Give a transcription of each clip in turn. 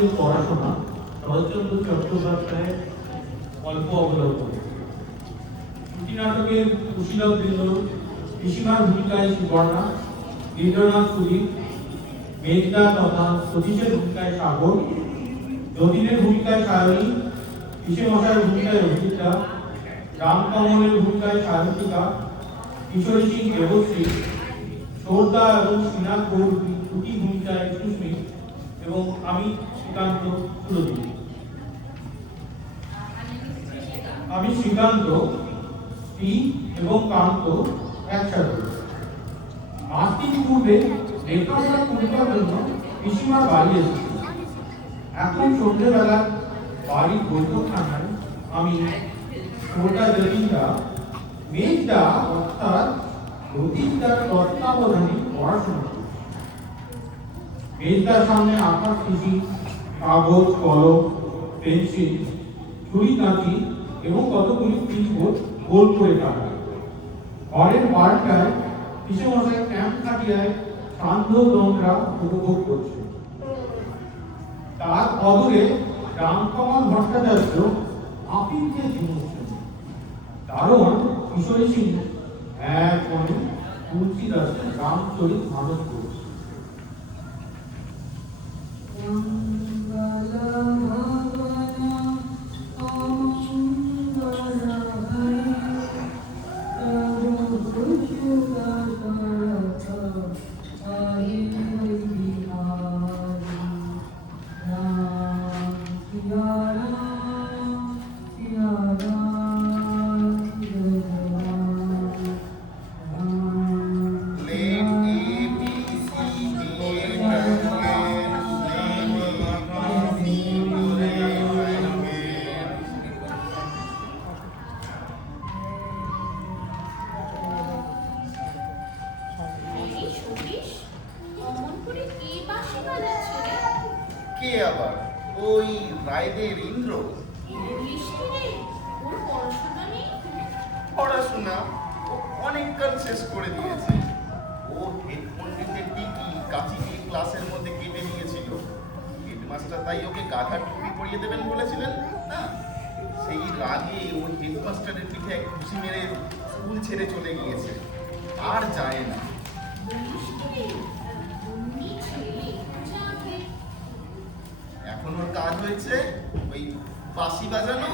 যে পড়াশোনা শরৎচন্দ্র চট্টোপাধ্যায়ের গল্প অবলম্বনে। দুটি নাটকের কুশীলব বৃন্দ, পিসিমার ভূমিকায় সুবর্ণা, ইন্দ্রনাথ পুরী, মেঘদা তথা সতীশের ভূমিকায় সাগর, যতীনের ভূমিকায় সায়নী, পিসেমশাইয়ের ভূমিকায় অর্পিতা, রামকমলের ভূমিকায় সায়ন্তিকা, কিশোরী সিং দেবশ্রী, সৌরদা এবং শ্রীনাথ গৌর দুটি ভূমিকায় সুস্মিত এবং আমি শ্রীকান্ত সুরদীপ। আমি শ্রীকান্ত, শ্রী এবং কান্ত একসাথে। মাস তিন পূর্বে লেখাপড়া পরীক্ষার জন্য পিসিমার বাড়ি এসেছি। এখন সন্ধ্যেবেলা বাড়ির বৈঠকখানায় আমি ছোটা যতীনদা, মেঘদা অর্থাৎ যতীনদার তত্ত্বাবধানে পড়াশোনা করছি। মেঘদার সামনে আঁকার শিশি, কাগজ, কলম, পেন্সিল, ছুরি কাঁচি এবং কতগুলি পিচবোর্ড গোল করে টাকা। ঘরের বারটায় পিসেমশাই ক্যাম্প খাটিয়ায় সান্ধ্য তন্দ্রা উপভোগ করছে। তার অদূরে রামকমল ভট্টাচার্য আপিলকে ঝুমুচ্ছেন। কারণ কিশোরী সিং এক মনে তুলসীদাসের রামচরিত মানস করছে। কে আবার? ওই রায়দের ইন্দ্র। পড়াশোনা ও অনেককাল শেষ করে দিয়েছে। ও হেড পণ্ডিতের টিকি কাঁচি দিয়ে ক্লাসের মধ্যে কেটে নিয়েছিল। হেডমাস্টার তাই ওকে গাধার টুপি পরিয়ে দেবেন বলেছিলেন না। সেই রাগে ও হেডমাস্টারের পিঠে এক ঘুষি মেরে স্কুল ছেড়ে চলে গিয়েছে, আর যায় না। এখন ওর কাজ হয়েছে ওই বাঁশি বাজানো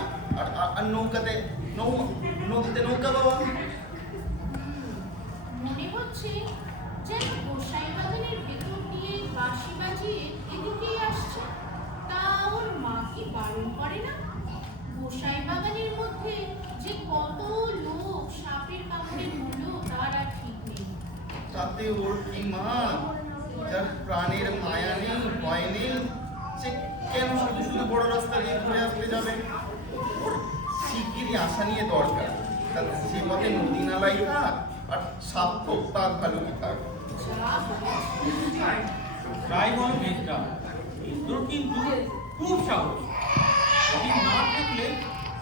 আর নৌকাতে নদীতে নৌকা বাবা। মনে হচ্ছে যেন গোসাই বাগানের ভেতর দিয়ে বাঁশি বাজিয়ে এদিকেই আসছে। তা ওর মা কি বারণ করে না? গোসাই বাগানের মধ্যে যে কত লোক সাপের কামড়ে মরলো তার আর ঠিক নেই। তাতে ওর কি মা, যার প্রাণের মায়া নেই, ভয় নেই, সে কেন শুধু শুধু বড় রাস্তা দিয়ে ঘুরে আসতে যাবে? ওর শিগগিরই আশা নিয়ে দরকার। সে পথে নদী নালাই থাক আর সাপ হোক, তার ভালো কি থাক। ট্রাই বল মেঘদা, ইন্দ্র কিন্তু খুব সাহস। যদি না থাকলে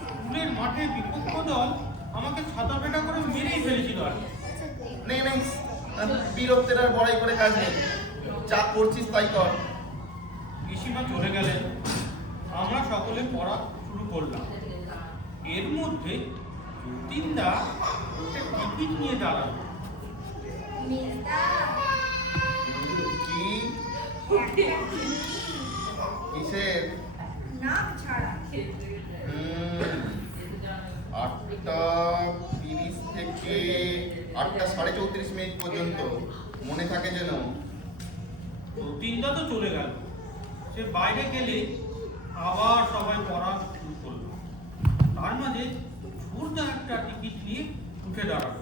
স্কুলের মাঠে বিপক্ষ দল আমাকে ছাতা পেটা করে মেরেই ফেলেছিল। আর নেই নেই, বিরক্তের আর বড়াই করে কাজ নেই, যা করছিস তাই কর। পিসিমা চলে গেলেন, আমরা সকলে পড়া শুরু করলাম। এর মধ্যে যতীনদা একটা টিকিট নিয়ে দাঁড়ালো। কি কিসের? নাক ছাড়া 8:30 থেকে 8:34 পর্যন্ত মনে থাকে যেন। যতীনদা তো চলে গেল, সে বাইরে গেলে আবার সবাই পড়া শুরু করলো। তার মাঝে ছোটদা একটা টিকিট নিয়ে উঠে দাঁড়ালো।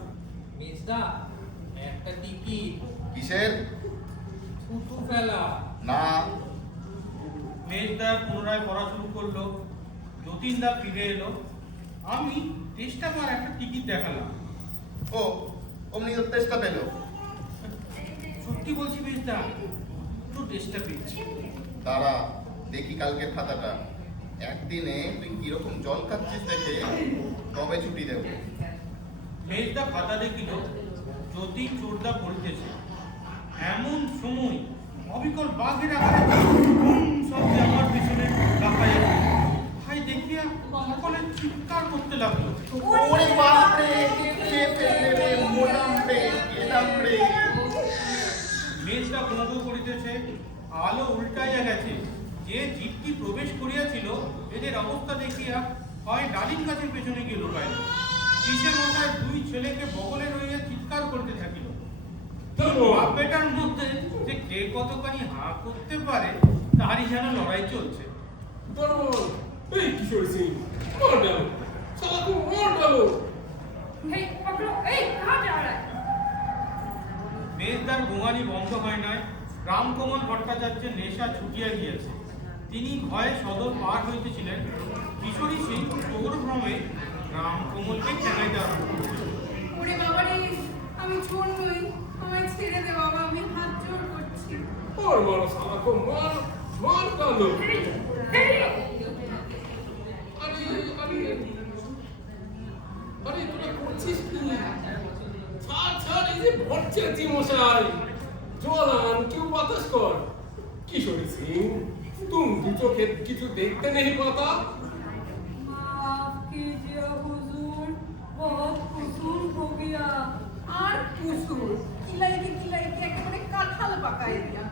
মেজদা, একটা টিকিট। কিসের? থুতু ফেলা। না। মেজদা পুনরায় পড়া শুরু করলো। যতীনদা ফিরে এলো। আমি চেষ্টাবার একটা টিকিট দেখালাম। ও অমনি তো চেষ্টা পেল। সত্যি বলছি মেজদা, তো চেষ্টা পেয়েছি। দাঁড়া দেখি কালকের খাতাটা। একদিনে তুই কিরকম জল খাচ্ছিস দেখে তবে ছুটি দেব। মেজদা খাতা দেখিল, যতীন চোরদা পড়িতেছে। এমন সময় অবিকল বাঘের আকারে শব্দে আমার আলো উল্টাইয়া গেছে। যে জীবটি প্রবেশ করিয়াছিল এদের অবস্থা দেখিয়া হয় ডালিম গাছের পেছনে গিয়ে লুকাইল। কিসের মশাই দুই ছেলেকে বগলে রইয়া চিৎকার করতে থাকিল। বাপ বেটার মধ্যে যে কে কতখানি হা করতে পারে তারই যেন লড়াই চলছে। দারোয়ান, এই কিশোর সিং, মার ডালো, শালাকে মার ডালো। Hey, पकड़ो, hey, कहाँ जा रहा है? মেজদার গোঙানি বন্ধ হয় নাই। রামকমল ভট্টাচার্যের নেশা ছুটিয়া গিয়েছে। তিনি ভয়ে সদর পার হইতেছিলেন। কিশোরী সিং প্রভ্রমে রামকমলকে ঠেকাইতে আরম্ভ করিল। ওরে বাবা রে, আমি চোর নই, আমায় ছেড়ে দে বাবা, আমি হাত জোড় করছি। মার মারো শালাকে, মার, মার ডালো। আরে তোরা করছিস কি? ছাড় ছাড়, এই যে ভট্টাচার্য মশাই, জোয়ান কেউ বাতাস কর। কিশোরী সিং, তুমি চোখে কিছু দেখতে নেই পাতা? माफ कीजिए हुजूर, बहुत कुसूर हो गया। আর কুসুর কিলাইকে একেবারে কাঁঠাল পাকায় দিয়া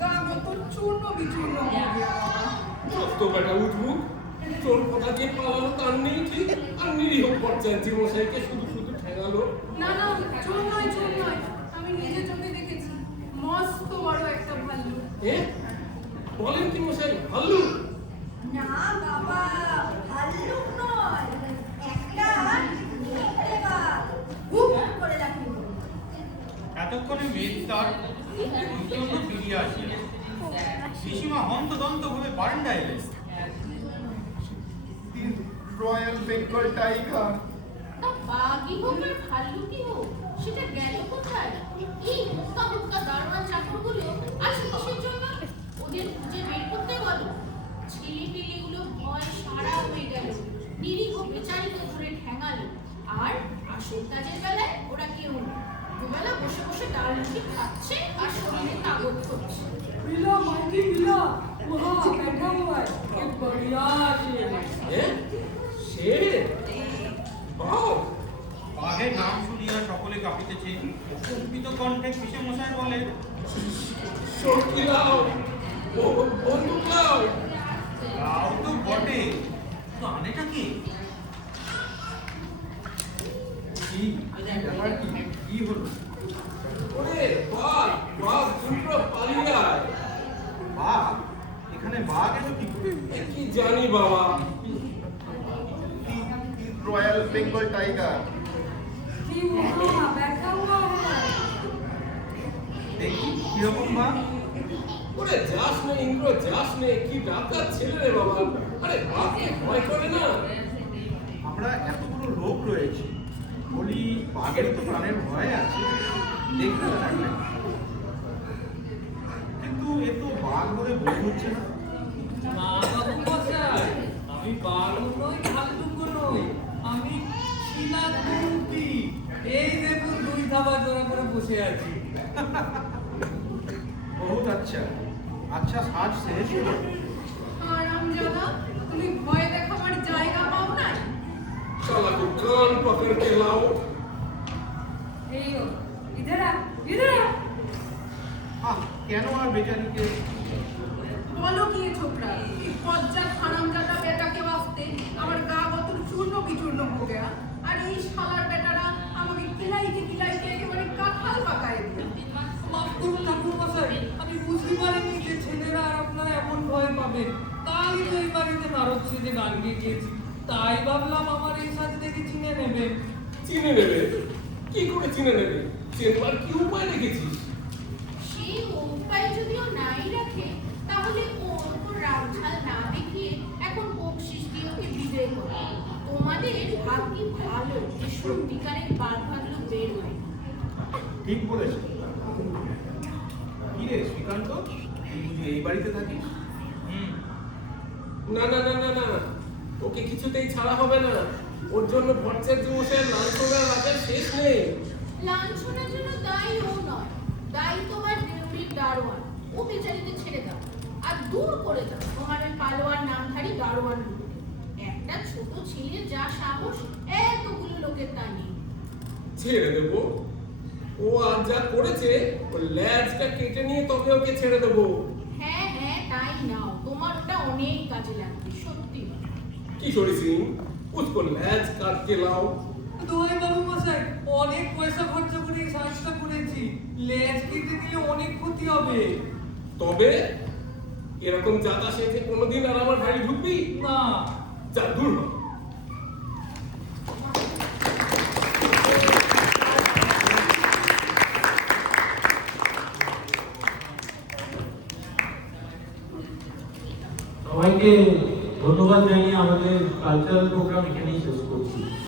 গা মতো চূর্ণ বিচূর্ণ হয়ে গিয়া বাবা। সত্য বেটা উঠবুক, তোর কথা যে পালালো তার নেই ঠিক, আর নিরীহ ভট্টাচার্য মশাইকে শুধু শুধু ঠেঙালো। না না, চোর নয়, আমি নিজে চোখে দেখেছি, মস্ত বড় একটা ভাল্লুক। এ বলেন কি মশাই, ভাল্লুক? না বাবা, ভাল্লুক নয়, একটা নেকড়ে বাঘ হুপ করে রাখি। এতক্ষণে মেজদার জন্য ফিরিয়া আসিয়া পিসিমা হন্তদন্ত ভাবে বারান্দায় এলেন। Royal Bengal tiger. তা বাঘই হোক আর ভাল্লুকই হোক, সেটা গেল কোথায়? এই হুক্কা দারোয়ান চাকরগুলো আছে কিসের জন্য? ওদের খুঁজে বের করতে বলো। ছেলে পেলেগুলো ভয় সারা হয়ে গেল, নিরীহ বেচারিকে ধরে ঠ্যাঙালো। আর আসল কাজের বেলায় ওরা কেউ না, দুবেলা বসে বসে ডাল রুটি খাচ্ছে আর শরীরে কাগজ করছে। मिला माइकी मिला, वहाँ बैठा हुआ है एक बढ़िया शेर। এ শের? বাঘ? বাঘের নাম শুনিয়া সকলে কাঁপিতেছে। কম্পিত কণ্ঠে পিসে মশাই বলে, সরকি লাও, ও বন্দুক লাও। তাও তো বটে, কানেটা কি? কি হলো? ওরে বাঘ, বাঘ দুটো পালিয়ে আয়। বাঘ? এখানে বাঘ এলো কি করে? এ কি জানি বাবা। Royal Bengal tiger. कि वहाँ बैठा हुआ है। দেখি কিরকম বাঘ। ওরে যাস না ইন্দ্র, যাস নে, কি ডাকাত ছেলে রে বাবা। আরে বাঘকে ভয় করে না? আমরা এতগুলো লোক রয়েছি, বলি বাঘের তো প্রাণের ভয় আছে, দেখতে থাকলে। কিন্তু এ তো বাঘ বলে বোধ হচ্ছে না। না বাবু মশাই, আমি বালু নই, ভাল্লুক নই, আমি শিলাকুন্তি। এই দেখুন দুই ধাবা জোড়া করে বসে আছি। বহুত আচ্ছা। আচ্ছা, সাজ শেষ হলো? হারামজাদা, তুমি ভয় দেখাবার জায়গা পাও না। শালাকে কান পকড় কে লাও। এই ও, ইধর আ, ইধর আ। কেন আর বেচারিকে? বলো কি এ ছোকরা, পজ্জাত হারামজাদা বেটাকে বাঁচতে আমার গা বতর চূর্ণ বিচূর্ণ हो गया, আর এই শালার বেটারা আমাকে কিলাইকে একেবারে কাঁঠাল পাকায় দিল। মাফ করুন ঠাকুর মশাই, আমি বুঝতে পারিনি যে ছেলেরা আর আপনারা এমন ভয় পাবেন। কালই তো এই বাড়িতে নারদ সেজে গান গিয়ে গিয়েছি, তাই ভাবলাম আমার এই সাজ দেখে চিনে নেবেন। চিনে নেবে? কি করে চিনে নেবে? চেনবার কি উপায় রেখেছিস? সেই উপায় যদিও নাই রাখে, তাহলে ওর উপর রামঝাল না দেখিয়ে এখন বকশিস দিয়ে ওকে বিদায় করে। তোমাদের ভাগ্য ভালো যে সত্যিকারের বাঘ ভাল্লুক বের হয়। ঠিক বলেছ। কি রে শ্রীকান্ত, তুই বুঝি এই বাড়িতে থাকিস? না না না না না, ওকে কিছুতেই ছাড়া হবে না। ওর জন্য ভট্টাচার্য মশাইয়ের লাঞ্ছনার রাজার শেষ নেই। লাঞ্ছনার জন্য দায়ী ও নয়, দায়ী তোমার দেউড়ির দারোয়ান। ও বেচারিকে ছেড়ে দাও আর দূর করে দাও তোমার ওই পালোয়ার নামধারী দারোয়ান লোক। একটা ছোট ছেলের যা সাহস, এতগুলো লোকের তা নেই। ছেড়ে দেবো? ও আজ যা করেছে, ওর ল্যাজটা কেটে নিয়ে তবে ওকে ছেড়ে দেবো। হ্যাঁ ওটাই নাও, তোমার ওটা অনেক কাজে লাগবে সত্যি। কিশোরী সিং उसको ল্যাজ কাট के लाओ। দোহাই বাবু মশাই, অনেক পয়সা খরচা করে এই সাজটা করেছি, লেজ কেটে দিলে অনেক ক্ষতি হবে। তবে এরকম জাতা সেজে কোনোদিন আর আমার বাড়ি ঢুকবি না। যা দূর হ। সবাইকে ধন্যবাদ জানিয়ে আমাদের কালচারাল প্রোগ্রাম এখানেই শেষ করছি।